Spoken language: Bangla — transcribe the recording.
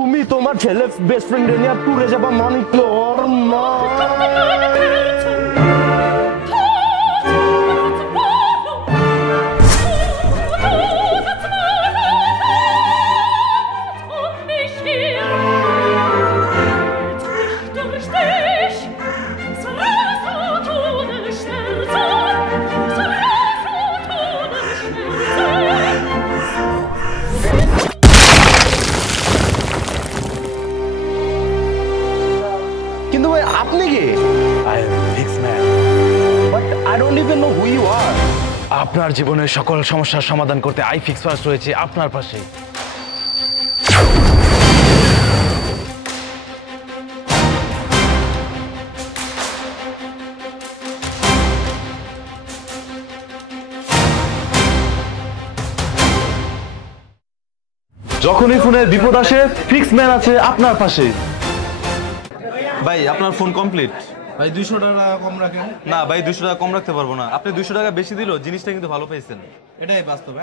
তুমি তোমার ছেলে বেস্ট ফ্রেন্ড নিয়ে ট্যুরে যাবা মানে কি ওর মা কিন্তু ভাই আপনি কি I am fix man. But I don't even know who you are আপনার জীবনের সকল সমস্যার সমাধান করতে আই ফিক্স ফার্স্ট রয়েছে আপনার পাশে। যখনই ফোনে বিপদ আসে ফিক্স ম্যান আছে আপনার পাশে। ভাই আপনার ফোন কমপ্লিট। ভাই 200 টাকা কম রাখেন। না ভাই 200 টাকা কম রাখতে পারবো না, আপনি 200 টাকা বেশি দিলেও জিনিসটা কিন্তু ভালো পাইছেন। এটাই বাস্তব।